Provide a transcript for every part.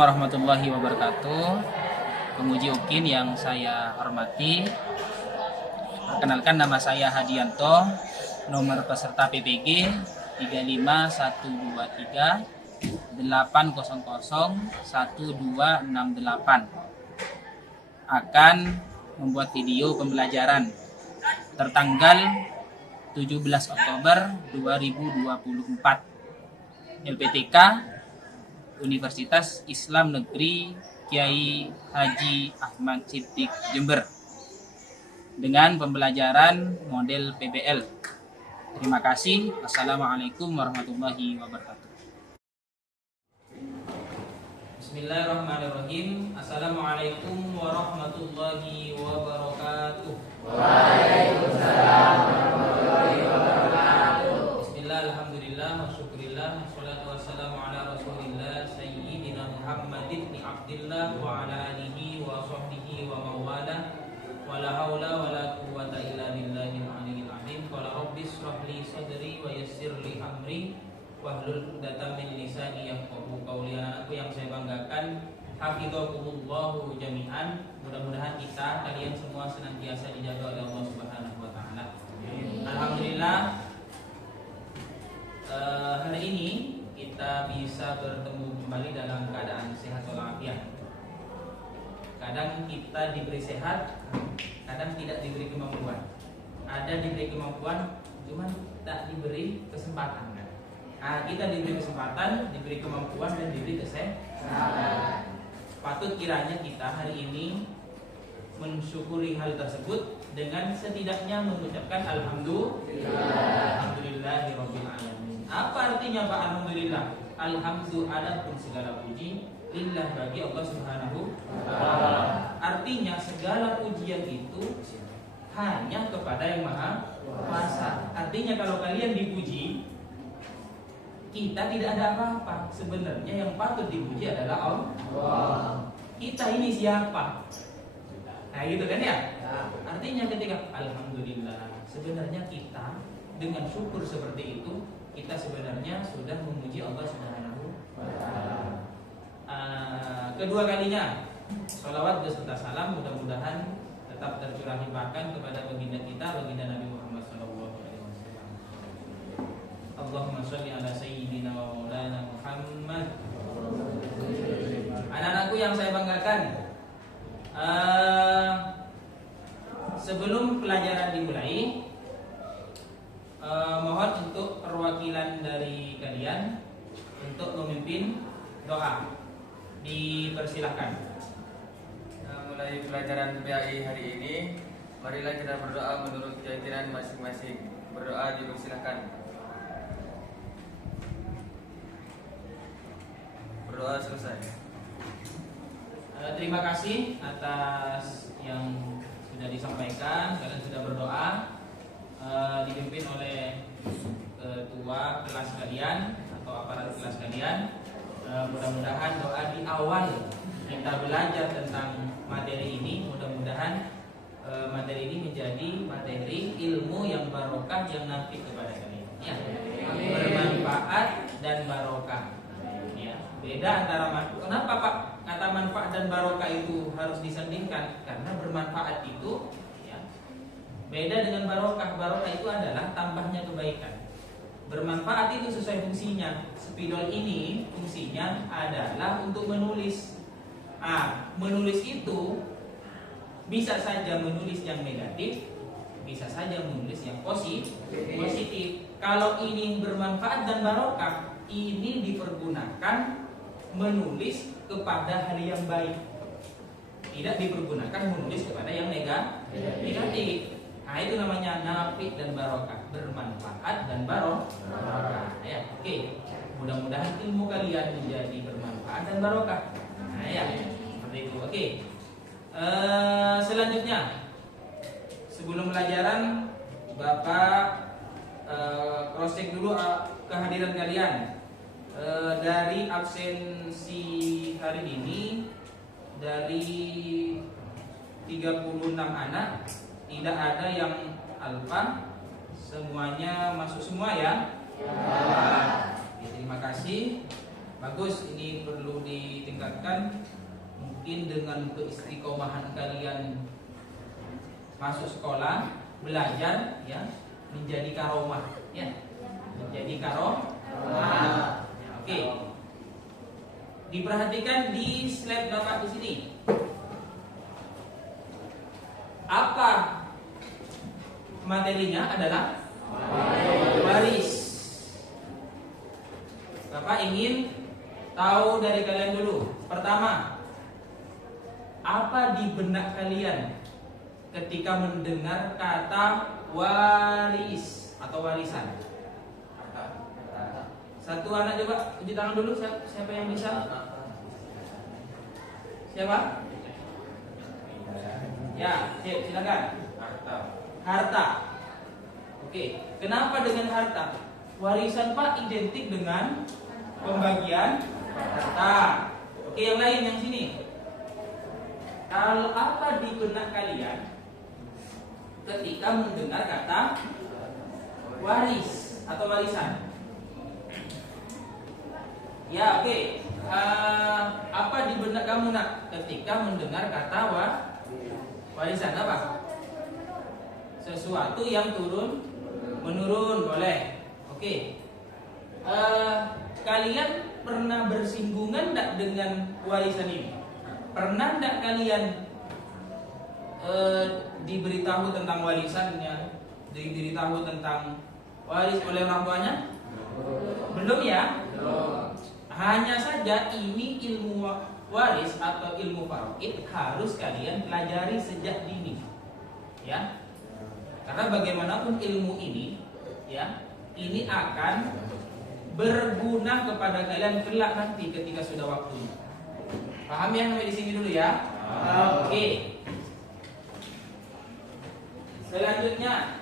warahmatullahi wabarakatuh. Pemuji UKIN yang saya hormati, perkenalkan nama saya Hadianto, nomor peserta PPG 35123 800 1268. Akan membuat video pembelajaran tertanggal 17 Oktober 2024 LPTK Universitas Islam Negeri Kiai Haji Ahmad Siddiq Jember dengan pembelajaran model PBL. Terima kasih. Wassalamualaikum warahmatullahi wabarakatuh. Bismillahirrahmanirrahim. Assalamualaikum warahmatullahi wabarakatuh. Waalaikumsalam warahmatullahi wabarakatuh. Bismillah, alhamdulillah, wa syukurillah, wassalatu wassalamu ala rasulillah Sayyidina Muhammad ibn Abdillah wa ala alihi wa sahbihi wa mawala wa la hawla wa la quwwata illa billahil aliyyil azim. Qala rabbi shrah li sadri wa yassir li amri wahlul 'uqdatam min lisani yafqahu qawli. Anakku yang saya banggakan, hafizakumullahu jami'an. Mudah-mudahan kalian semua senantiasa dijaga oleh Allah Subhanahu wa taala. Alhamdulillah, hari ini kita bisa bertemu kembali dalam keadaan sehat walafiat. Kadang kita diberi sehat, kadang tidak diberi kemampuan. Ada diberi kemampuan, cuman tak diberi kesempatan. Kita diberi kesempatan, diberi kemampuan, dan diberi kesehatan. Patut kiranya kita hari ini mensyukuri hal tersebut dengan setidaknya mengucapkan Alhamdulillahirabbil alamin. Apa artinya Pak alhamdulillah? Alhamdulillah pun segala puji lillah, bagi Allah Subhanahu wa taala. Artinya segala pujian itu hanya kepada yang Maha Kuasa. Artinya kalau kalian dipuji, kita tidak ada apa-apa. Sebenarnya yang patut dipuji adalah Allah. Kita ini siapa? Nah gitu kan ya? Artinya ketika alhamdulillah, sebenarnya kita dengan syukur seperti itu, kita sebenarnya sudah memuji Allah Subhanahu wa taala. Kedua kalinya sholawat beserta salam mudah-mudahan tetap tercurah limpahkan kepada baginda kita, baginda Nabi Muhammad sallallahu alaihi wasallam. Allahumma sholli ala sayyidina wa maulana Muhammad. Anak-anakku yang saya banggakan, sebelum pelajaran dimulai, mohon untuk perwakilan dari kalian untuk memimpin doa. Dipersilahkan. Mulai pelajaran PAI hari ini, marilah kita berdoa menurut keyakinan masing-masing. Berdoa dipersilahkan. Berdoa selesai. Terima kasih atas yang sudah disampaikan. Kalian sudah berdoa, dipimpin oleh ketua kelas kalian atau aparat kelas kalian. Mudah-mudahan doa di awal kita belajar tentang materi ini, mudah-mudahan materi ini menjadi materi ilmu yang barokah, yang nafi kepada kalian, ya. Bermanfaat dan barokah, ya. Beda antara kenapa Pak kata manfaat dan barokah itu harus disandingkan? Karena bermanfaat itu, ya, beda dengan barokah. Barokah itu adalah tambahnya kebaikan. Bermanfaat itu sesuai fungsinya. Spidol ini fungsinya adalah untuk menulis. Menulis itu bisa saja menulis yang negatif, bisa saja menulis yang positif. Kalau ini bermanfaat dan barokah, ini dipergunakan menulis kepada hal yang baik, tidak dipergunakan menulis kepada yang negatif. Itu namanya nafi dan barokah, bermanfaat dan barokah. Ya, oke. Mudah-mudahan ilmu kalian menjadi bermanfaat dan barokah. Seperti itu. Oke. Selanjutnya, sebelum pelajaran, Bapak cross check dulu kehadiran kalian. Dari absensi hari ini, dari 36 anak, tidak ada yang alfa, semuanya masuk semua ya. Terima kasih. Bagus, ini perlu ditingkatkan. Mungkin dengan keistiqomahan kalian masuk sekolah, belajar, ya, menjadi karomah, ya, menjadi karomah. Ya, oke. Diperhatikan di slide Bapak di sini. Apa materinya adalah waris. Bapak ingin tahu dari kalian dulu. Pertama, apa di benak kalian ketika mendengar kata waris atau warisan? Satu anak coba uji tangan dulu, siapa yang bisa? Siapa? Ya, silakan. Harta. Oke, kenapa dengan harta? Warisan Pak identik dengan pembagian harta. Oke, yang lain yang sini. Kalau apa di benak kalian ketika mendengar kata waris atau warisan? Ya, oke. Apa di benak kamu nak ketika mendengar kata warisan? Apa? Sesuatu yang turun menurun, boleh. Oke. Kalian pernah bersinggungan tidak dengan warisan ini? Pernah tidak kalian diberitahu tentang warisannya, diberitahu tentang waris oleh orang tuanya? Belum ya? Belum. Hanya saja ini ilmu waris atau ilmu faraid harus kalian pelajari sejak dini, ya. Karena bagaimanapun ilmu ini, ya, ini akan berguna kepada kalian kelak nanti ketika sudah waktunya. Paham ya sampai di sini dulu ya? Oke. Selanjutnya,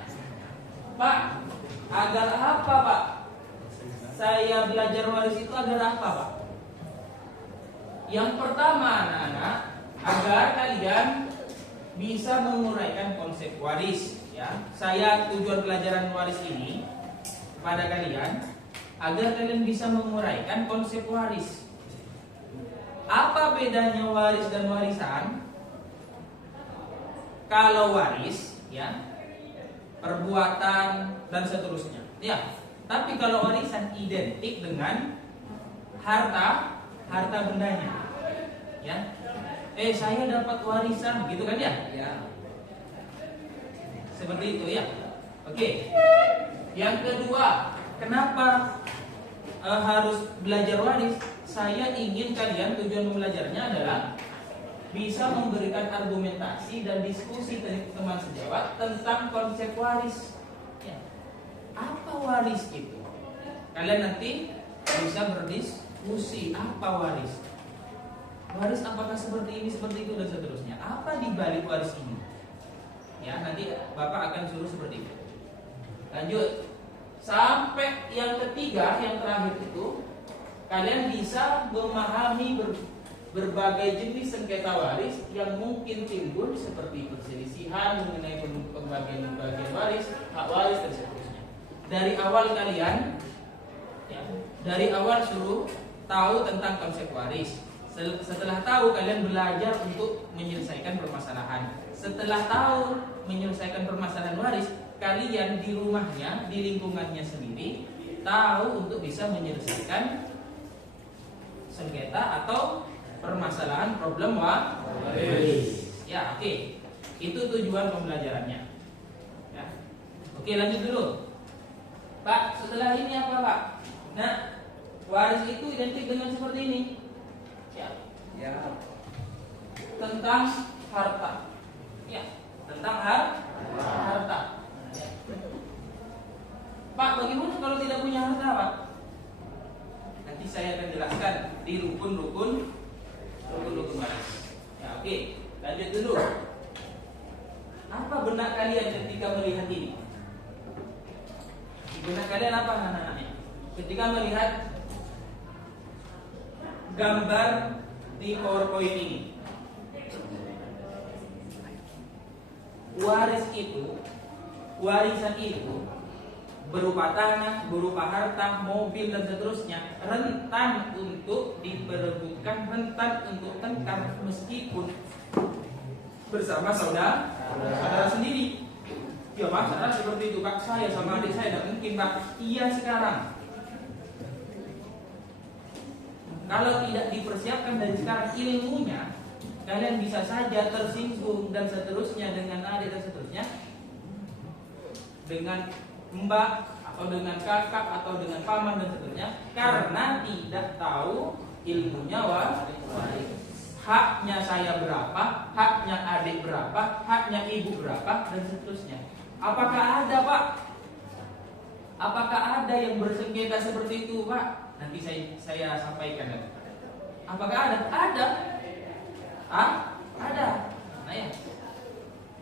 Pak, agar apa Pak? Saya belajar waris itu agar apa Pak? Yang pertama anak-anak, agar kalian bisa menguraikan konsep waris, ya. Saya tujuan pelajaran waris ini kepada kalian agar kalian bisa menguraikan konsep waris. Apa bedanya waris dan warisan? Kalau waris, ya, perbuatan dan seterusnya, ya. Tapi kalau warisan identik dengan harta bendanya, ya. Saya dapat warisan, gitu kan ya? Ya. Seperti itu ya. Oke. Yang kedua, kenapa harus belajar waris? Saya ingin kalian tujuan belajarnya adalah bisa memberikan argumentasi dan diskusi teman sejawat tentang konsep waris. Ya. Apa waris itu? Kalian nanti bisa berdiskusi apa waris. Waris apakah seperti ini, seperti itu dan seterusnya. Apa di balik waris ini? Ya, nanti Bapak akan suruh seperti itu. Lanjut. Sampai yang ketiga, yang terakhir itu, kalian bisa memahami berbagai jenis sengketa waris yang mungkin timbul seperti perselisihan mengenai pembagian waris, hak waris dan seterusnya. Dari awal kalian, ya, dari awal suruh tahu tentang konsep waris. Setelah tahu, kalian belajar untuk menyelesaikan permasalahan. Setelah tahu menyelesaikan permasalahan waris, kalian di rumahnya, di lingkungannya sendiri tahu untuk bisa menyelesaikan sengketa atau permasalahan problem waris. Ya, oke. Itu tujuan pembelajarannya. Ya. Oke, lanjut dulu. Pak, setelah ini apa Pak? Nah, waris itu identik dengan seperti ini. Ya. Tentang harta. Ya, tentang harta. Ya. Pak, bagaimana kalau tidak punya harta, Pak? Nanti saya akan jelaskan di rukun-rukun waris. Ya, oke. Lanjut dulu. Apa benak kalian ketika melihat ini? Di benak kalian apa anak-anaknya? Ketika melihat gambar di PowerPoint ini, warisan itu berupa tanah, berupa harta, mobil dan seterusnya, rentan untuk diperebutkan, rentan untuk tengkar meskipun bersama saudara sendiri. Ya Pak, saudara seperti itu Pak, saya sama adik saya tidak mungkin Pak. Iya sekarang. Kalau tidak dipersiapkan dari sekarang ilmunya, kalian bisa saja tersinggung dan seterusnya dengan adik dan seterusnya, dengan mbak atau dengan kakak atau dengan paman dan seterusnya, karena tidak tahu ilmunya haknya saya berapa, haknya adik berapa, haknya ibu berapa dan seterusnya. Apakah ada Pak? Apakah ada yang bersengketa seperti itu Pak? Nanti saya sampaikan. Apakah ada? Ada. Ada. Nah ya.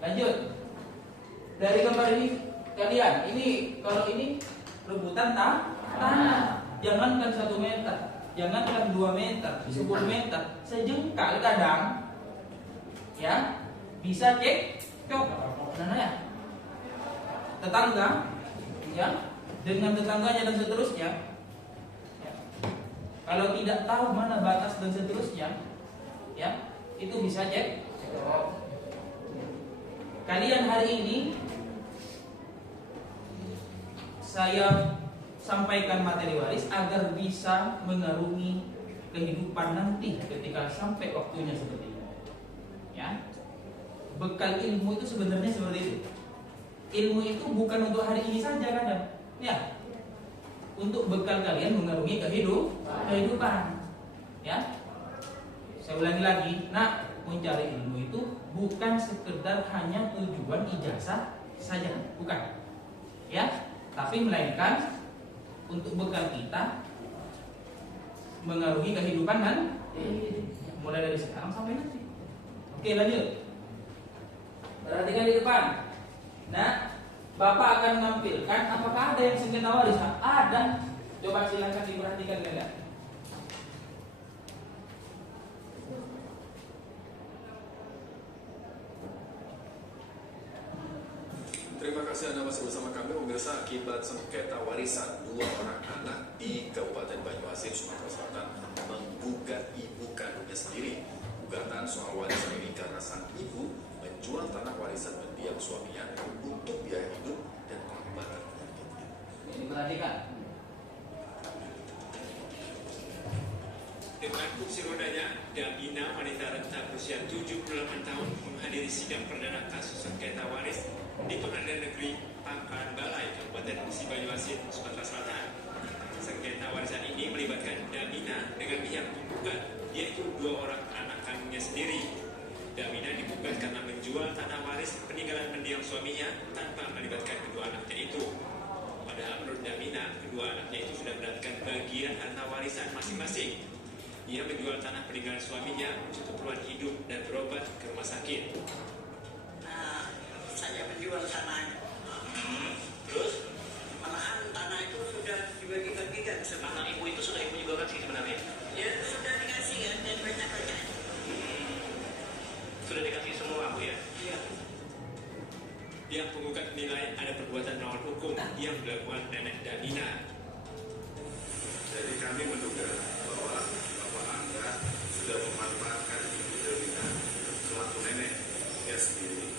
Lanjut. Dari gambar ini kalian, ini kalau ini rebutan tanah. Jangankan 1 meter, jangankan 2 meter, 10 meter, sejengkal kadang ya bisa cekcok. Nah ya. Tetangga ya, dengan tetangganya dan seterusnya. Kalau tidak tahu mana batas dan seterusnya, ya itu bisa cek. Kalian hari ini saya sampaikan materi waris agar bisa mengarungi kehidupan nanti ketika sampai waktunya seperti ini. Ya, bekal ilmu itu sebenarnya seperti itu. Ilmu itu bukan untuk hari ini saja kadang, ya. Untuk bekal kalian mengarungi kehidupan. Ya. Saya ulangi lagi, mencari ilmu itu bukan sekedar hanya tujuan ijazah saja, bukan. Ya, tapi melainkan untuk bekal kita mengarungi kehidupan kan mulai dari sekarang sampai nanti. Oke, lanjut. Perhatikan di depan. Bapak akan menampilkan apakah ada yang sengketa waris? Ada. Coba silakan diperhatikan kalian. Terima kasih Anda masih bersama kami pemirsa. Akibat sengketa warisan 2 orang anak di Kabupaten Banyuasin, Sumatera Selatan menggugat ibu kandungnya sendiri. Gugatan soal warisan ini karena sang ibu menjual tanah warisan mendiang suaminya untuk biaya hidup dan pengobatan penyakitnya. Ini perhatikan. Dengan kursi rodanya, Damina, wanita renta berusia 78 tahun, menghadiri sidang perdana kasus sengketa waris di Pengadilan Negeri Pangkalan Balai, Kabupaten Musi Banyuasin, Sumatera Selatan. Sengketa warisan ini melibatkan Damina dengan pihak penggugat, yaitu 2 orang anak kandungnya sendiri. Damina digugat karena menjual tanah waris peninggalan mendiang suaminya tanpa melibatkan kedua anaknya itu. Padahal menurut Damina, kedua anaknya itu sudah mendapatkan bagian harta warisan masing-masing. Ia menjual tanah peninggalan suaminya untuk keperluan hidup dan berobat ke rumah sakit. Saya menjual tanah. Terus? Malahan tanah itu sudah dibagi-bagikan. Tanah ibu itu sudah ibu juga kasih sebenarnya? Ya sudah dikasih kan dan banyak-banyak. Sudah dikasih semua Bu ya? Iya. Yang penggugat menilai ada perbuatan melawan hukum yang dilakukan nenek Damina. Jadi kami menduga bahwa Bapak Angga sudah memanfaatkan ibu Damina selaku nenek ya sendiri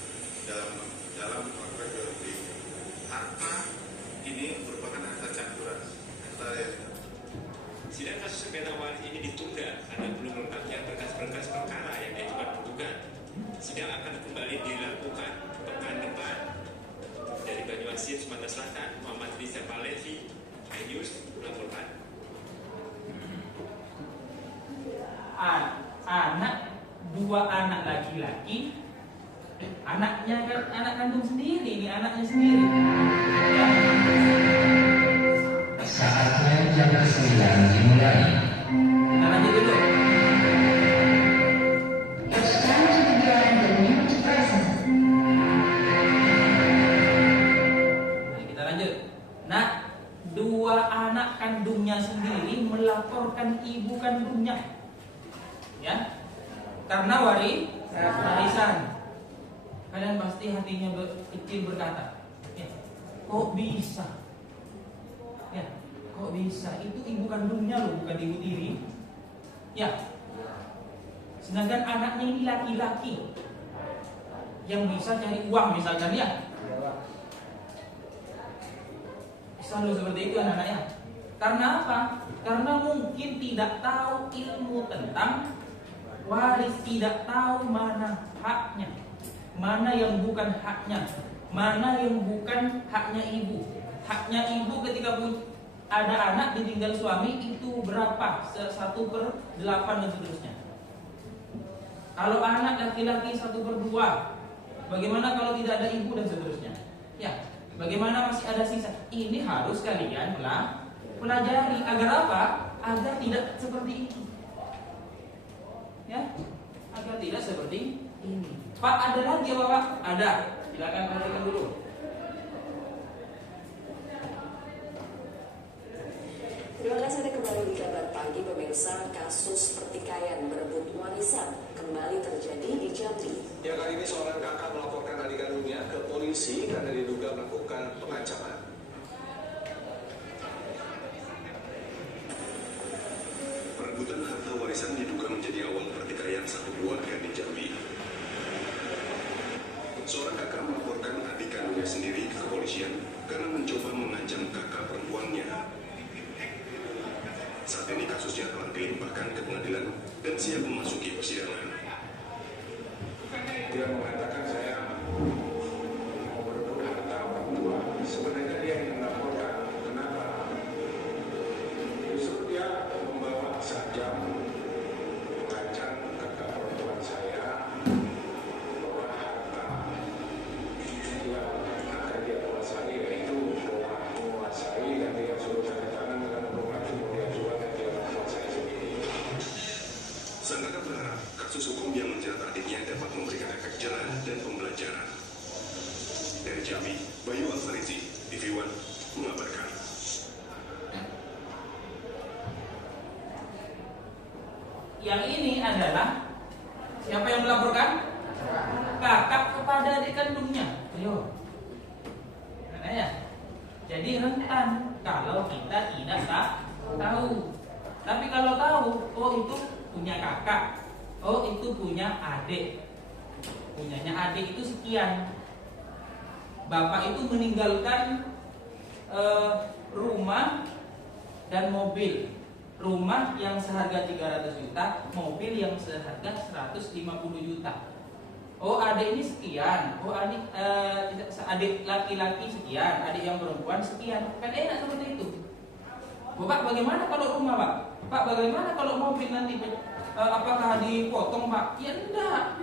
dalam praktek jual beli. Harta ini merupakan harta campuran. Sidang kasus sengketa waris ini ditunda karena belum lengkapnya berkas-berkas perkara yang diajukan penggugat. Sidang akan kembali dilakukan pekan depan. Dari Banyuasin, Sumatera Selatan, Muhammad Riza Palevi, iNews melaporkan. Anak 2 anak laki-laki, anaknya kan anak kandung sendiri, ini anaknya sendiri. Ya. Saatnya jam 9 dimulai. Kita lanjut dulu. It's time to begin the new present. Kita lanjut. 2 anak kandungnya sendiri melaporkan ibu kandungnya. Ya. Karena warisan. Kalian pasti hatinya kecil berkata, kok bisa? bisa itu ibu kandungnya loh, bukan ibu tiri. Ya. Sedangkan anaknya ini laki-laki yang bisa cari uang misalkan ya. Selalu seperti itu anak-anaknya. Karena apa? Karena mungkin tidak tahu ilmu tentang waris, tidak tahu mana haknya, mana yang bukan haknya, mana yang bukan haknya ibu. Haknya ibu ketika ada anak ditinggal suami itu berapa? 1/8 dan seterusnya. Kalau anak laki-laki 1/2, bagaimana kalau tidak ada ibu dan seterusnya? Ya, bagaimana masih ada sisa? Ini harus kalian pelajari agar apa? Agar tidak seperti ini. Ya, agar tidak seperti ini. Pak, ada lagi ya Bapak? Ada. Silakan perhatikan dulu. Terima kasih Anda kembali di Kabar Pagi pemirsa. Kasus pertikaian berebut warisan kembali terjadi di Jambi. Ya, kali ini seorang kakak melaporkan adik kandungnya ke polisi karena diduga melakukan pengancaman. Perebutan harta warisan diduga menjadi awal pertikaian satu keluarga di Jambi. Seorang kakak melaporkan adik kandungnya sendiri ke kepolisian karena mencoba mengancam kakak perempuannya. Saat ini kasusnya telah dilimpahkan ke pengadilan dan siap memasuki persidangan. Dia mengatakan saya mau berebut harta orang tua. Sebenarnya dia yang melaporkan. Kenapa? Justru dia membawa sajam mengancam kakak perempuan saya bahwa harta yang akan dia kuasai, yaitu rumah menguasai, dan dia suruh tanda tangan dengan rumah itu dia jual dan dia menguasai sendiri. Sang kakak berharap kasus hukum yang menjerat adiknya dapat memberikan efek jerah dan pembelajaran. Dari Jambi, Bayu Alfarizi, TV One mengabarkan. Yang ini adalah siapa yang melaporkan? Kakak kepada adik kandungnya. Ayo. Ya. Jadi rentan kalau kita tidak tahu. Tapi kalau tahu, oh itu punya kakak, oh itu punya adik. Punyanya adik itu sekian. Bapak itu meninggalkan rumah dan mobil. Rumah yang seharga 300 juta, mobil yang seharga 150 juta. Oh adik ini sekian, oh adik laki-laki sekian, adik yang perempuan sekian. Kan enak seperti itu. Bapak bagaimana kalau rumah Pak? Pak bagaimana kalau mobil nanti apakah dipotong Pak? Ya enggak.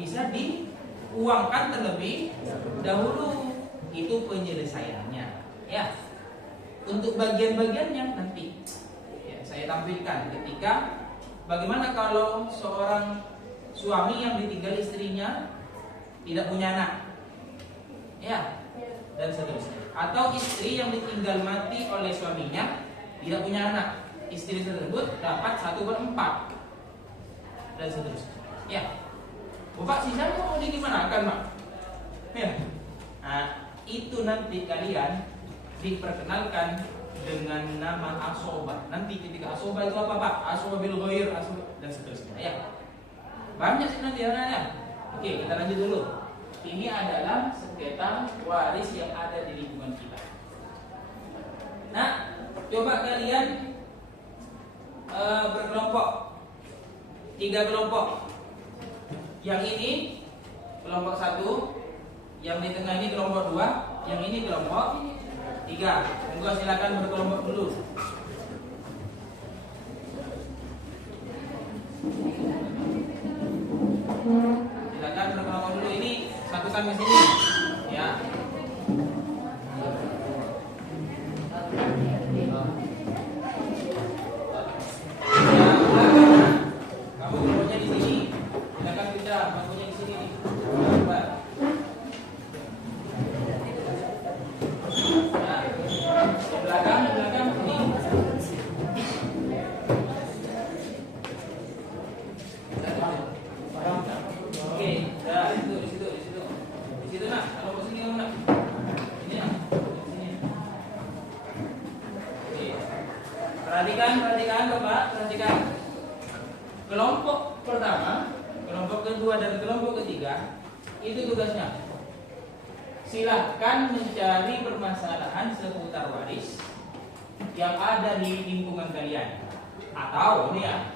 Bisa diuangkan terlebih dahulu. Itu penyelesaiannya. Ya. Untuk bagian-bagiannya nanti saya tampilkan ketika bagaimana kalau seorang suami yang ditinggal istrinya tidak punya anak, ya, dan seterusnya. Atau istri yang ditinggal mati oleh suaminya tidak punya anak, istri tersebut dapat 1/4 dan seterusnya. Ya, Bapak sisanya mau digimanakan Pak? Ya, nah itu nanti kalian diperkenalkan dengan nama asoba. Nanti ketika asoba itu apa Pak? Asoba bil ghair, asoba dan seterusnya. Ya. Banyak sih nanti ya. Oke, kita lanjut dulu. Ini adalah sengketa waris yang ada di lingkungan kita. Nah, coba kalian berkelompok 3 kelompok. Yang ini kelompok 1, yang di tengah ini kelompok 2, yang ini kelompok 3. Monggo silakan berkelompok dulu. Silakan berkelompok dulu. Ini satu sampai sini. Ya. Kamu kelompoknya di sini. Silakan pindah. Kelompoknya di sini. Coba. Belakang ini. Oke, dah itu di situ nak. Kalau posisi kamu nak. Ini ya. Sini. Oke. Perhatikan Bapak, perhatikan. Kelompok pertama, kelompok kedua dan kelompok ketiga itu tugasnya. Silahkan mencari permasalahan seputar waris yang ada di lingkungan kalian, atau ini ya,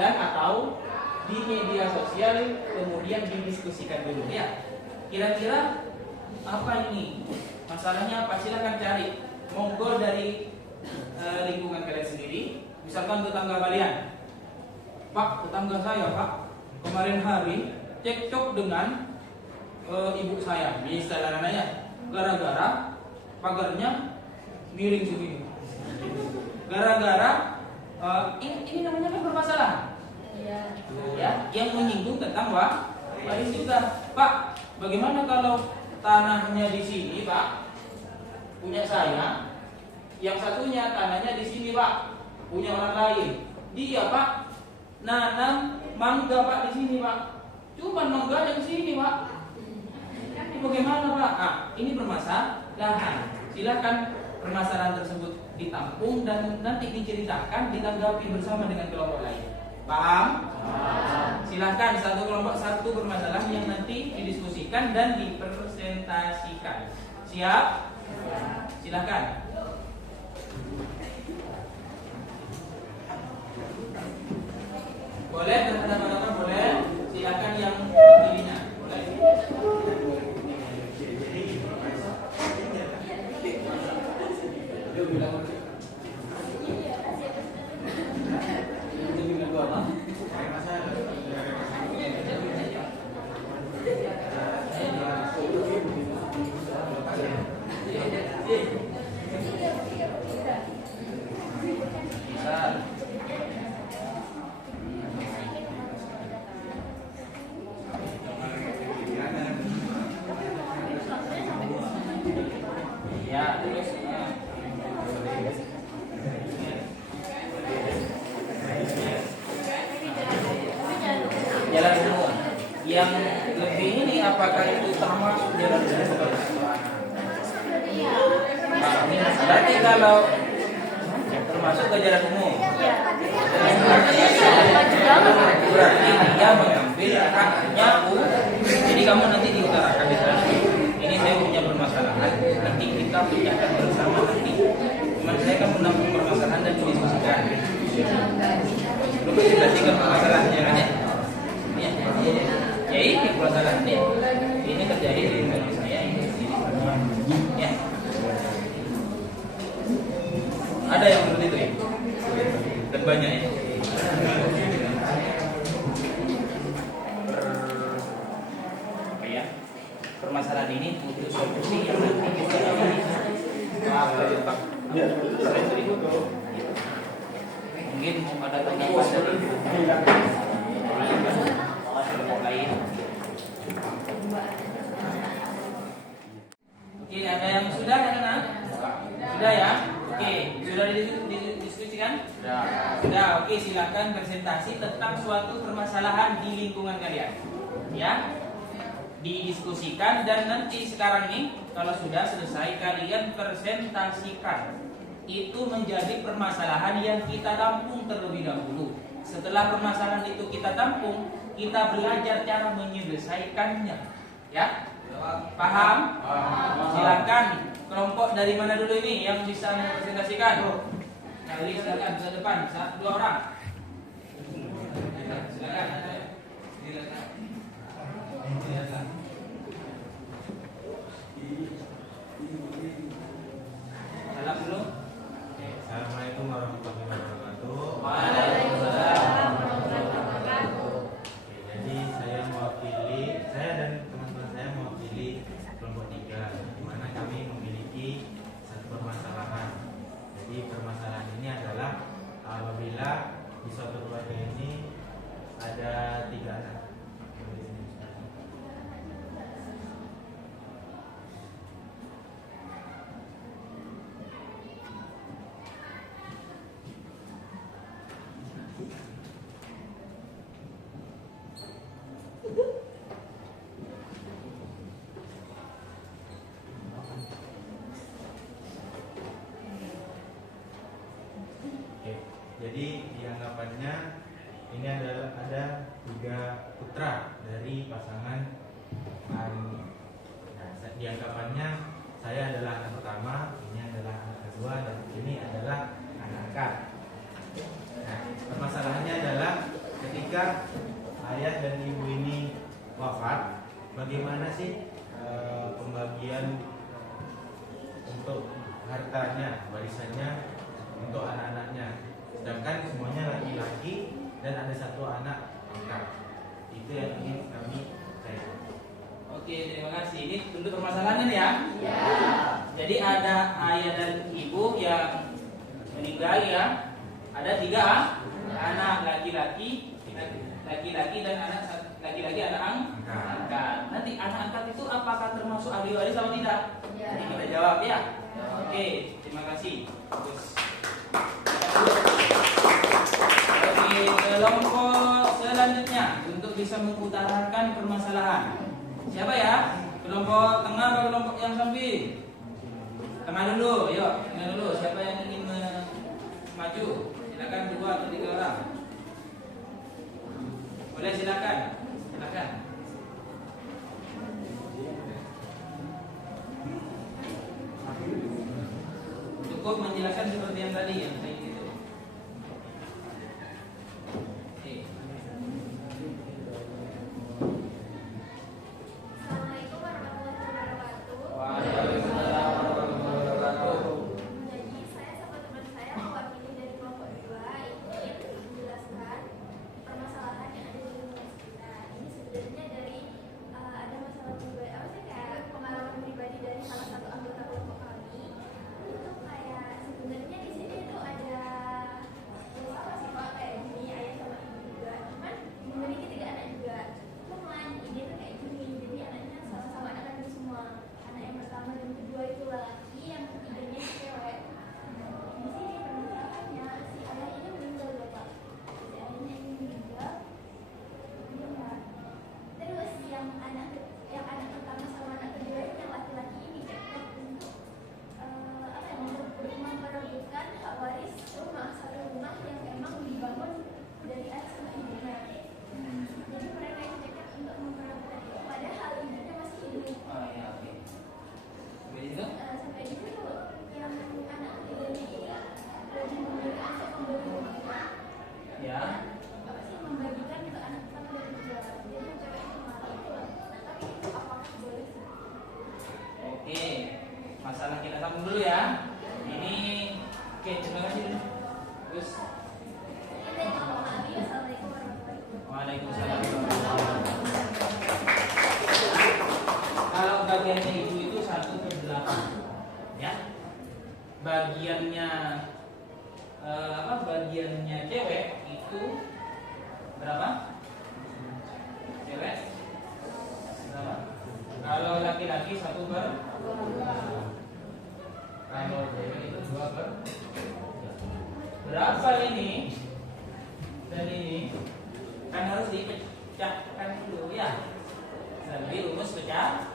dan atau di media sosial, kemudian didiskusikan dulu ya. Kira-kira apa ini? Masalahnya apa? Silahkan cari. Monggo dari lingkungan kalian sendiri. Misalkan tetangga kalian, Pak, tetangga saya Pak, kemarin hari cekcok dengan ibu saya, misalnya namanya, gara-gara pagarnya miring segini. Gara-gara ini namanya kan permasalahan. Ya, yang menyinggung tentang waris juga. Pak, bagaimana kalau tanahnya di sini, Pak, punya saya, yang satunya tanahnya di sini, Pak, punya orang lain. Dia, Pak, nanam mangga, Pak, di sini, Pak. Cuma mangga yang di sini, Pak. Ini bagaimana, Pak? Ini permasalahan. Silakan permasalahan tersebut ditampung dan nanti diceritakan, ditanggapi bersama dengan kelompok lain. Paham? Silahkan satu kelompok satu permasalahan yang nanti didiskusikan dan dipresentasikan. Siap? Silahkan. Boleh berpendapat boleh. Silahkan yang pilihnya. Boleh. Jalan umum yang lebih ini, apakah itu termasuk jalan umum? Berarti kalau termasuk ke jalan umum, berarti dia mengambil haknya. Jadi kamu nanti diutarakan di sana. Ini saya punya permasalahan, nanti kita pecahkan bersama nanti. Cuman saya kan menampung permasalahan dan didiskusikan. Belum presentasikan permasalahannya kan ya? Ya ini permasalahannya. Ini terjadi di lingkungan saya ini. Ya. Ada yang seperti itu ya? Dan banyak ya? Oke ya. Permasalahan ini butuh solusi yang nanti kita mungkin mau ada tanggapan dari kelompok lain. Oke, ada yang sudah kan? Sudah ya? Oke, sudah didiskusikan? Sudah, oke, silakan presentasi tentang suatu permasalahan di lingkungan kalian. Ya, didiskusikan dan nanti sekarang ini kalau sudah selesai kalian presentasikan. Itu menjadi permasalahan yang kita tampung terlebih dahulu. Setelah permasalahan itu kita tampung, kita belajar cara menyelesaikannya. Ya, paham? Silakan. Kelompok dari mana dulu ini yang bisa mempresentasikan? Nah, silakan ke depan, 1-2 orang. Silakan. Salam dulu. Assalamualaikum warahmatullahi wabarakatuh. Waalaikumsalam. Jadi saya dan teman-teman saya mewakili kelompok 3, di mana kami memiliki satu permasalahan. Jadi permasalahan ini adalah apabila di suatu keluarga ini ada 3 anak. Oke, ini ada 3 putra dari pasangan Ari. Nah, dianggapannya saya adalah anak pertama, ini adalah anak kedua, dan ini adalah anak angkat. Nah, permasalahannya adalah ketika ayah dan ibu ini wafat, bagaimana sih pembagian untuk hartanya, warisannya untuk anak-anaknya, sedangkan semuanya laki-laki dan ada 1 anak angkat. Itu yang ingin kami cek. Oke, terima kasih. Ini untuk permasalahannya ya. Ya. Jadi ada ayah dan ibu yang meninggal ya. Ada 3 anak laki-laki dan anak laki-laki anak angkat. Nanti anak angkat itu apakah termasuk ahli waris atau tidak? Ya. Ini kita jawab ya. Oke, terima kasih. Terus. Oke, kelompok selanjutnya untuk bisa mengutarakan permasalahan. Siapa ya? Kelompok tengah atau kelompok yang samping? Tengah dulu, yuk. Tengah dulu. Siapa yang ingin maju? Silakan 2 atau 3 orang. Boleh, silakan. Silakan. Cukup menjelaskan seperti yang tadi yang saya gitu. Oke. Assalamualaikum warahmatullahi wabarakatuh. Waalaikumsalam warahmatullahi wabarakatuh. Jadi saya sama teman saya mewakili dari kelompok 2 ingin menjelaskan permasalahan yang ada di lingkungan kita. Ini sebenarnya dari ada masalah pribadi, kayak pengalaman pribadi dari salah satu anggota kelompok kami. Itu kayak sebenarnya di sini itu ada sama sih Pak, kayak gini ayah sama ibu juga, cuman memiliki 3 anak juga. Cuman ini tuh kayak gini, jadi anaknya sama-sama anak kandung semua. Anak yang pertama dan kedua itu laki, yang ketiganya itu cewek. Di sini permasalahannya si ayah ini meninggal ya Pak. Si ayahnya ini meninggal. Iya. Terus yang anak pertama sama anak kedua itu yang laki-laki ini memperebutkan hak waris satu rumah yang memang dibangun dari ayah sama ibunya. Jadi mereka itu cekap untuk memperebutkan itu, padahal ibunya masih hidup. Oh ya, oke. Sampai di situ? Sampai di situ yang anak ketiganya ini lebih memilih untuk membeli rumah. Ya. Membagikan ke anak pertama dan kedua. Jadi yang cewek itu marah. Tapi itu apakah boleh? Oke. Masalah kita sambung dulu ya. Ini oke, terima kasih dulu. Terus Assalamualaikum warahmatullahi wabarakatuh. Waalaikumsalam warahmatullahi wabarakatuh. Kalau bagiannya ibu itu 1/8, ya. Bagiannya bagiannya cewek itu berapa? Cewek berapa? Kalau laki-laki 1/2. Kalau cewek itu 2/3. Berapa ini? Dan ini kan harus dipecahkan dulu ya. Lebih rumus pecahan.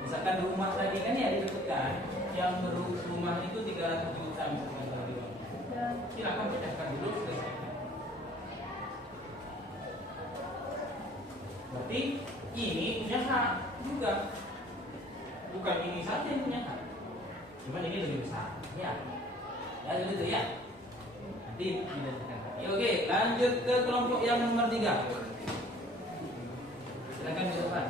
Misalkan rumah tadi kan ya disebutkan yang rumah itu 300 juta misalkan. Silakan pecahkan dulu. Berarti ini punya hak juga. Bukan ini saja yang punya hak. Cuman ini lebih besar. Ya. Ya begitu ya. Nanti dilanjutkan. Ya, oke, lanjut ke kelompok yang nomor 3. Silakan ke depan.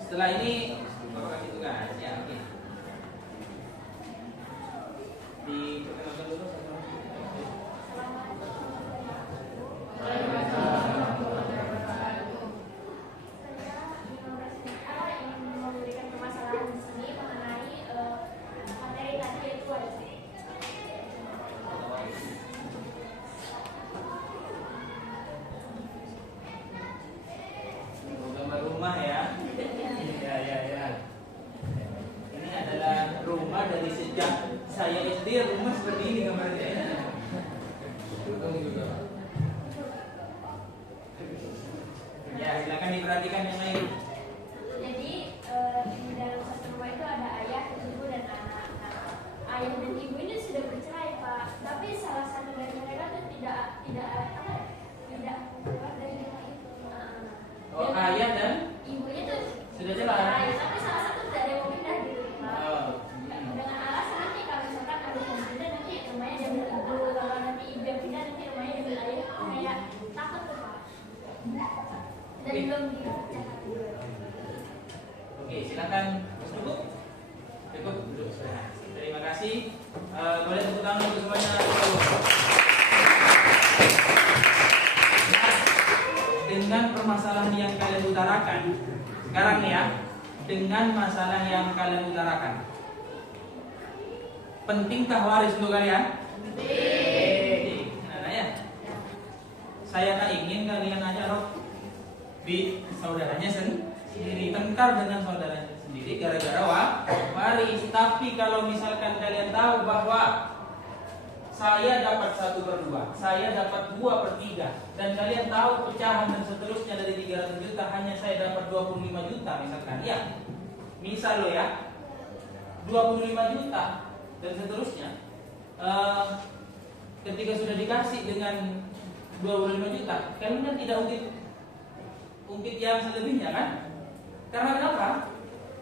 Setelah ini Bapak kasih tugas. Ya, oke. Diperkenalkan dulu sama. Rumah ya. Ya. Ini adalah rumah dari sejak saya SD, rumah seperti ini gambarnya. Ya, silakan diperhatikan yang lain. Jadi di dalam satu rumah itu ada ayah, ibu dan anak. Nah, ayah dan ibu ini sudah bercerai Pak, tapi salah satu dari mereka kasih. Boleh tepuk tangan untuk semuanya. Nah, dengan permasalahan yang kalian utarakan sekarang nih ya, dengan masalah yang kalian utarakan, pentingkah waris untuk kalian? Penting. Nah ya, saya tak ingin kalian aja roh di saudaranya sendiri, tengkar dengan saudaranya sendiri gara-gara waris. Tapi kalau misalkan kalian tahu bahwa saya dapat 1/2, saya dapat 2/3, dan kalian tahu pecahan dan seterusnya dari 300 juta hanya saya dapat 25 juta misalkan ya, misal lo ya 25 juta dan seterusnya, ketika sudah dikasih dengan 25 juta, kalian kan tidak ungkit yang selebihnya kan? Karena kenapa?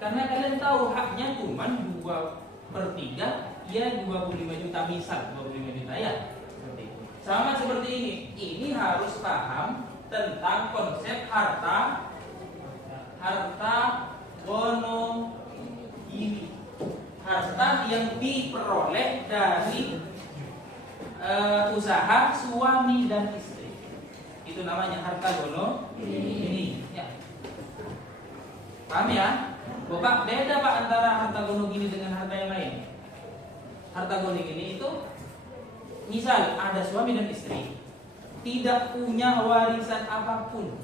Karena kalian tahu haknya cuma 2/3, ya 25 juta misal 25 juta ya. Seperti itu. Sama seperti ini. Ini harus paham tentang konsep harta gono ini. Harta yang diperoleh dari usaha suami dan istri. Itu namanya harta gono ini. Ya. Paham ya? Bapak, beda Pak antara harta gono gini dengan harta yang lain. Harta gono gini itu misal ada suami dan istri tidak punya warisan apapun.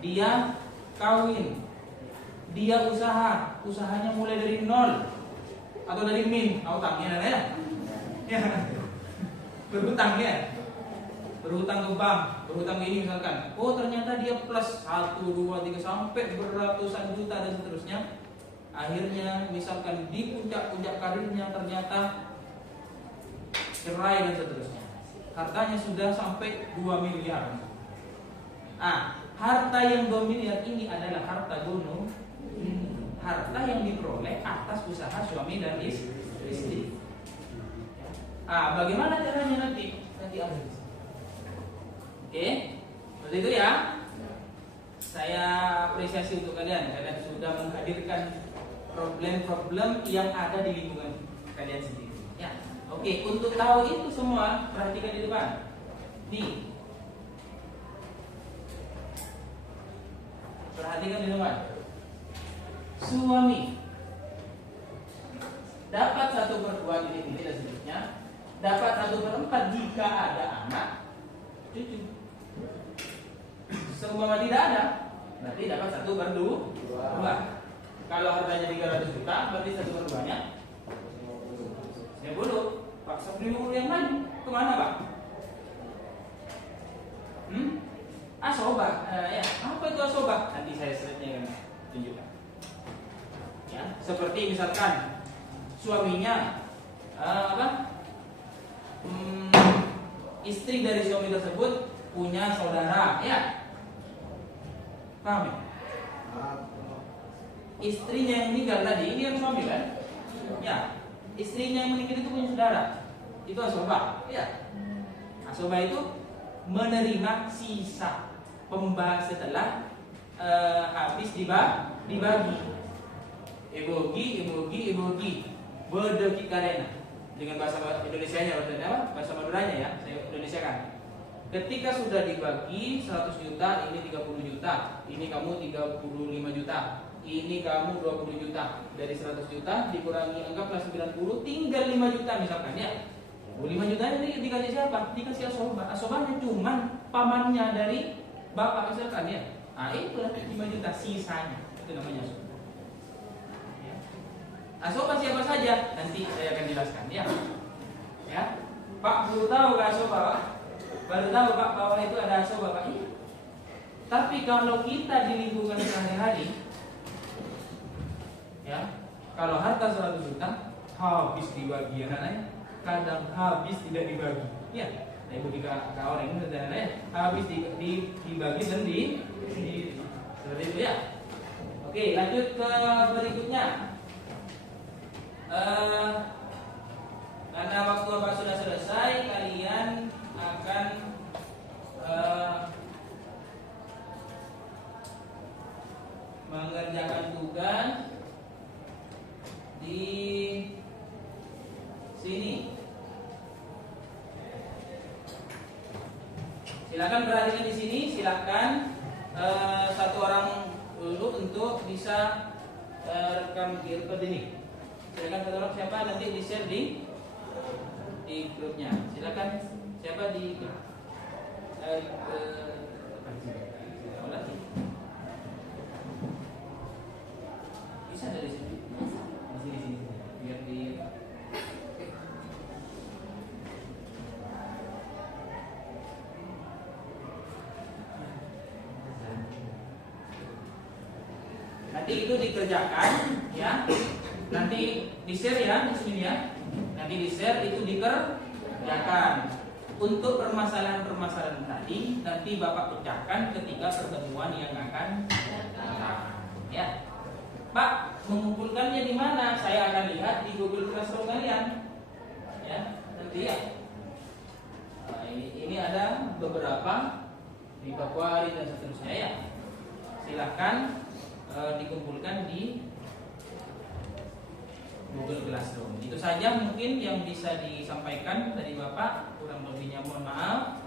Dia kawin, dia usahanya mulai dari nol atau dari min, utangnya ya. Ya. Berhutang ya. Berhutang ke bank, berhutang ini misalkan. Oh, ternyata dia plus 1, 2, 3 sampai beratusan juta dan seterusnya. Akhirnya misalkan di puncak-puncak karirnya ternyata cerai dan seterusnya. Hartanya sudah sampai 2 miliar. Harta yang 2 miliar ini adalah harta gono. Harta yang diperoleh atas usaha suami dan istri. Bagaimana caranya nanti ada. Oke, seperti itu ya. Saya apresiasi untuk kalian sudah menghadirkan problem-problem yang ada di lingkungan kalian sendiri. Ya, oke. Untuk tahu itu semua, perhatikan di depan. Nih, perhatikan di depan. Suami dapat 1/2 ini dan seterusnya. Dapat 1/4 jika ada anak cucu. Seumpama tidak ada, berarti dapat 1/2. Kalau harganya 300 juta, berarti 1/2-nya 50. Pak, 50 yang lain kemana Pak? Asobah. Ya, apa itu asobah? Nanti saya slide-nya akan tunjukkan. Ya, seperti misalkan suaminya istri dari suami tersebut punya saudara, ya. Paham ya? Istrinya yang meninggal tadi, ini yang suami kan? Ya. Istrinya yang meninggal itu punya saudara. Itu asobah, ya. Asobah itu menerima sisa pembahas setelah habis dibagi. Ibogi. Berdeki karena. Dengan bahasa Indonesianya, bahasa Maduranya ya, saya Indonesiakan. Ketika sudah dibagi 100 juta, ini 30 juta, ini kamu 35 juta, ini kamu 20 juta. Dari 100 juta dikurangi anggaplah 90, tinggal 5 juta misalkan ya. 5 juta ini dikasih siapa? Dikasih asobah. Asobahnya cuman pamannya dari bapak misalkan ya. Itu 5 juta sisanya. Itu namanya asobah. Asobah siapa saja? Nanti saya akan jelaskan ya. Ya. Pak, baru tahu ke asobah Pak? Baru tahu Pak bahwa itu ada asobah Pak? Iya. Tapi kalau kita di lingkungan sehari-hari, ya, kalau harta 100 juta habis dibagi anak-anaknya, kadang habis tidak dibagi. Ya, ibu di orang ini ya, habis dibagi dan seperti itu ya. Oke, lanjut ke berikutnya. Karena waktu Bapak sudah selesai, kalian akan mengerjakan tugas di sini. Silakan perhatikan di sini. Silakan satu orang dulu untuk bisa rekam ini. Silakan satu orang, siapa nanti di share di grupnya. Silakan siapa di bisa dari sini. Di sini biar di nanti itu dikerjakan ya. Nanti di share ya di sini ya. Nanti di share itu dikerjakan. Untuk permasalahan-permasalahan tadi nanti Bapak pecahkan ketika pertemuan yang akan datang. Ya. Pak, mengumpulkannya di mana? Saya akan lihat di Google Classroom kalian. Ya, nanti ya. Nah, ini ada beberapa di Papua dan seterusnya ya. Silahkan dikumpulkan di Google Classroom. Itu saja mungkin yang bisa disampaikan dari Bapak. Kurang lebihnya mohon maaf.